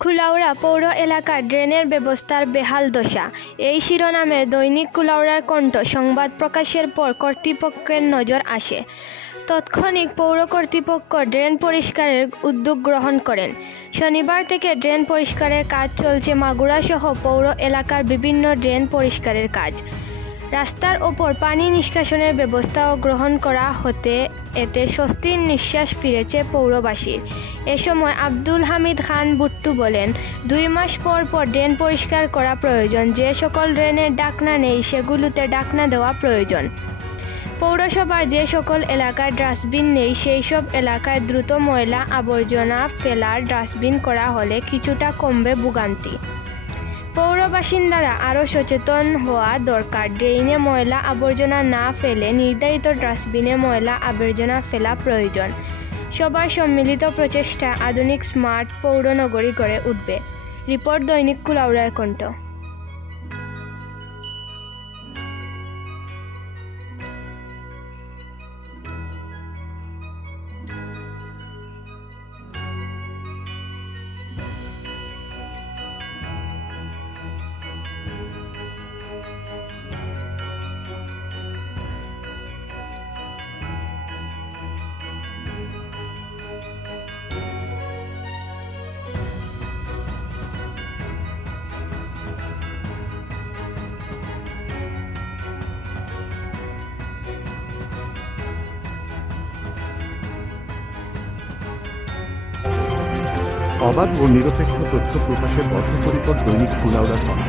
কুলাউড়া পৌর এলাকার ড্রেনের ব্যবস্থার বেহাল দশা। এই শিরোনামে দৈনিক কুলাউড়ার কণ্ঠ সংবাদ প্রকাশের পর কর্তৃপক্ষের নজর আসে। তৎক্ষণিক পৌর কর্তৃপক্ষ ড্রেন পরিষ্কারের উদ্যোগ গ্রহণ করেন। শনিবার থেকে ড্রেন পরিষ্কারের কাজ চলছে। মাগুরাসহ পৌর এলাকার বিভিন্ন ড্রেন পরিষ্কারের কাজ। রাস্তার ওপর পানি নিষ্কাশনের ব্যবস্থাও গ্রহণ করা হতে এতে স্বস্তির নিঃশ্বাস ফিরেছে পৌরবাসীর। এ সময় আব্দুল হামিদ খান বুট্টু বলেন, 2 মাস পর পর ড্রেন পরিষ্কার করা প্রয়োজন। যে সকল ড্রেনের ডাকনা নেই সেগুলোতে ডাকনা দেওয়া প্রয়োজন। পৌরসভার যে সকল এলাকায় ডাস্টবিন নেই সেই সব এলাকায় দ্রুত ময়লা আবর্জনা ফেলার ডাস্টবিন করা হলে কিছুটা কমবে ভোগান্তি। পৌর বাসিন্দারা আরও সচেতন হওয়া দরকার। ড্রেনে ময়লা আবর্জনা না ফেলে নির্ধারিত ডাস্টবিনে ময়লা আবর্জনা ফেলা প্রয়োজন। সবার সম্মিলিত প্রচেষ্টায় আধুনিক স্মার্ট পৌরনগরী গড়ে উঠবে। রিপোর্ট দৈনিক কুলাউড়ার কণ্ঠ। অবাধ ও নিরপেক্ষ তথ্য প্রকাশের বদ্ধপরিকর দৈনিক কুলাউড়ার কণ্ঠ।